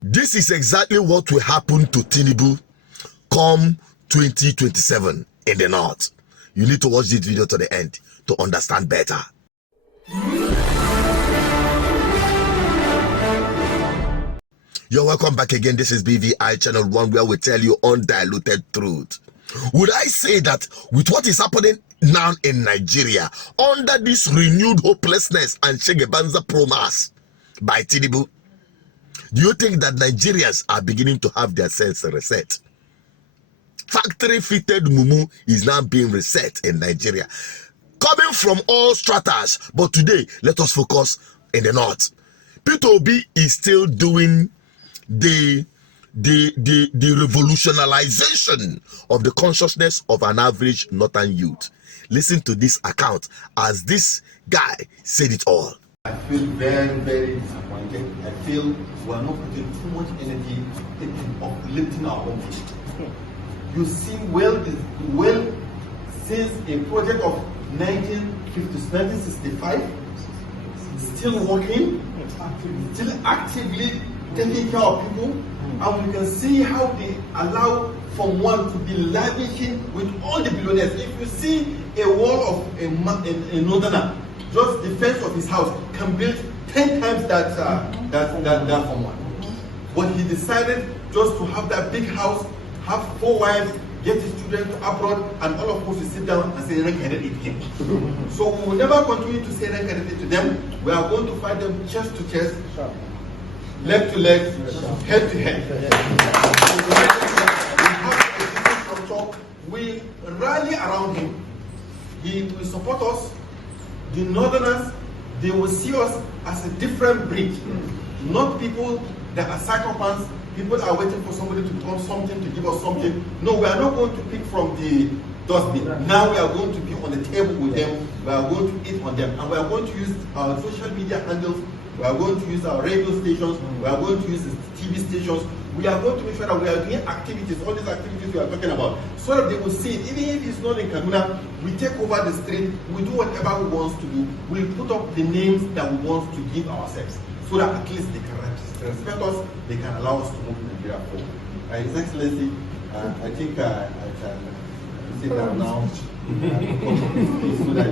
This is exactly what will happen to Tinubu come 2027 in the north. You need to watch this video to the end to understand better. You're welcome back again. This is BVI Channel 1, where we tell you undiluted truth. Would I say that with what is happening now in Nigeria, under this renewed hopelessness and Shegebanza promise by Tinubu, do you think that Nigerians are beginning to have their sense reset? Factory-fitted mumu is now being reset in Nigeria, coming from all stratas. But today, let us focus in the north. P2B is still doing the revolutionization of the consciousness of an average northern youth. Listen to this account as this guy said it all. I feel very, very disappointed. I feel we're not putting too much energy in uplifting our own people. You see, well, since a project of 1965, still working, still actively taking care of people, and we can see how they allow from one to be lavishing with all the billionaires. If you see a wall of a northerner, just the fence of his house can build 10 times that from one. But he decided just to have that big house, have 4 wives, get his children to abroad, and all of us will sit down and say Renkadet again. So we will never continue to say Renkadet to them. We are going to fight them chest to chest, leg to leg, head to head. We rally around him. He will support us. The northerners, they will see us as a different breed, not people that are psychopaths. People are waiting for somebody to become something, to give us something. No, we are not going to pick from the dustbin. Now we are going to be on the table with them. We are going to eat on them. And we are going to use our social media handles. We are going to use our radio stations. We are going to use the TV stations. We are going to make sure that we are doing activities, all these activities we are talking about, so that they will see it. Even if it's not in Kaduna, we take over the street, we do whatever we want to do. We put up the names that we want to give ourselves, so that at least they can respect us, they can allow us to move Nigeria forward. His Excellency, I think I can sit down now so that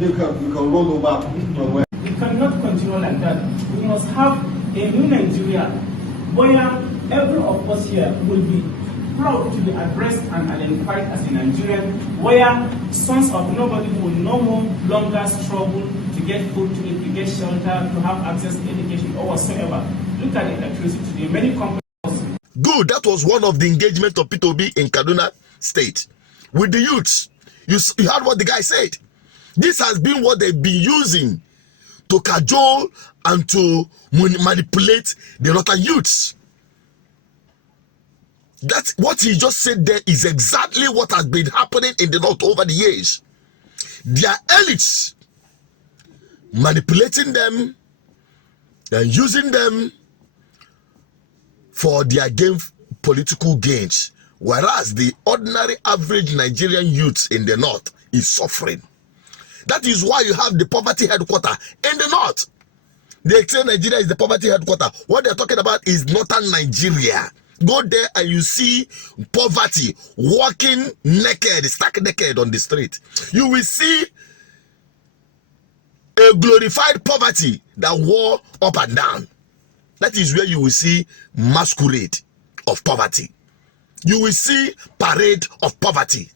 you can roll over from where. We cannot continue like that. We must have a new Nigeria where every of us here will be proud to be addressed and identified as a Nigerian, where sons of nobody will no longer struggle to get food, to eat, to get shelter, to have access to education or whatsoever. Look at the electricity today. Many companies. Good. That was one of the engagement of P2B in Kaduna State with the youths. You heard what the guy said. This has been what they've been using to cajole and to manipulate the northern youths. That's what he just said there is exactly what has been happening in the north over the years. Their elites manipulating them and using them for their political gains, whereas the ordinary average Nigerian youth in the north is suffering. That is why you have the poverty headquarter in the north. They say Nigeria is the poverty headquarter. What they're talking about is northern Nigeria. Go there and you see poverty, walking naked, stark naked on the street. You will see a glorified poverty that wore up and down. That is where you will see masquerade of poverty. You will see parade of poverty.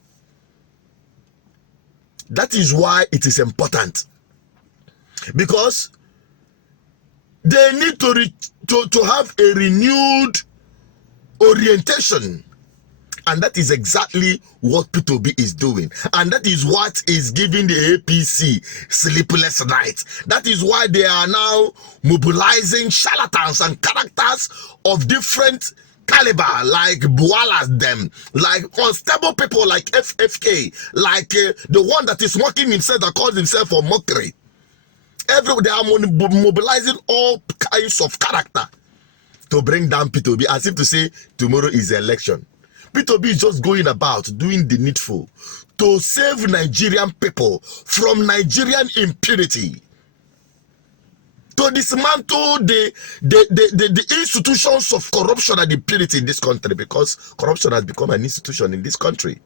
That is why it is important, because they need to have a renewed orientation, and that is exactly what P2B is doing, and that is what is giving the APC sleepless nights. That is why they are now mobilizing charlatans and characters of different caliber, like Bualas them, like unstable people like FFK, like the one that is mocking himself, that calls himself for mockery. They are mobilizing all kinds of character to bring down P2B, as if to say tomorrow is the election. P2B is just going about doing the needful to save Nigerian people from Nigerian impunity, to dismantle the institutions of corruption and impunity in this country, because corruption has become an institution in this country.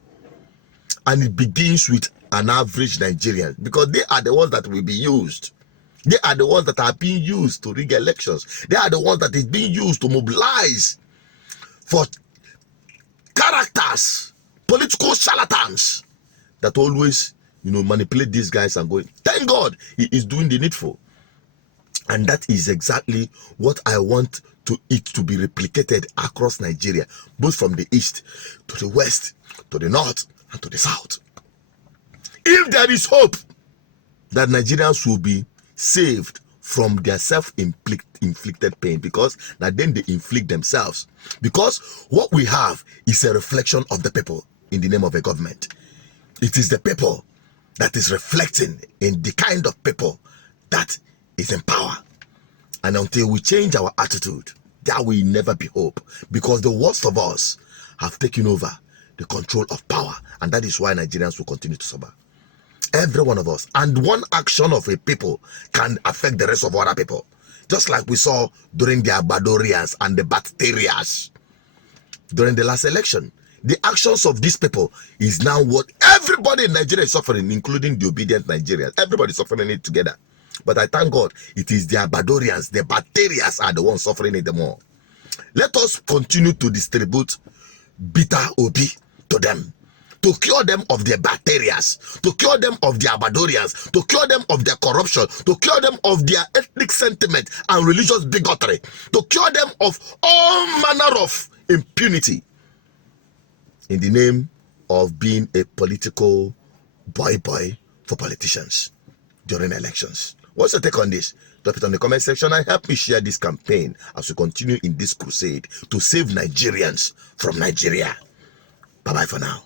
And it begins with an average Nigerian, because they are the ones that will be used. They are the ones that are being used to rig elections. They are the ones that is being used to mobilize for characters, political charlatans that always, manipulate these guys and going. Thank God he is doing the needful. And that is exactly what I want it to be replicated across Nigeria, both from the east to the west, to the north, and to the south. If there is hope that Nigerians will be saved from their self-inflicted pain, because now then they inflict themselves, because what we have is a reflection of the people in the name of a government. It is the people that is reflecting in the kind of people that is in power. And until we change our attitude, there will never be hope, because the worst of us have taken over the control of power, and that is why Nigerians will continue to suffer. Every one of us. And one action of a people can affect the rest of other people, just like we saw during the Abadorians and the Bacterias during the last election. The actions of these people is now what everybody in Nigeria is suffering, including the obedient Nigerians. Everybody is suffering it together. But I thank God it is the Abadorians, the Bacterias are the ones suffering it the more. Let us continue to distribute bitter Obi to them, to cure them of their bacterias, to cure them of their Abadorians, to cure them of their corruption, to cure them of their ethnic sentiment and religious bigotry, to cure them of all manner of impunity in the name of being a political boy for politicians during elections. What's your take on this? Drop it on the comment section and help me share this campaign as we continue in this crusade to save Nigerians from Nigeria. Bye-bye for now.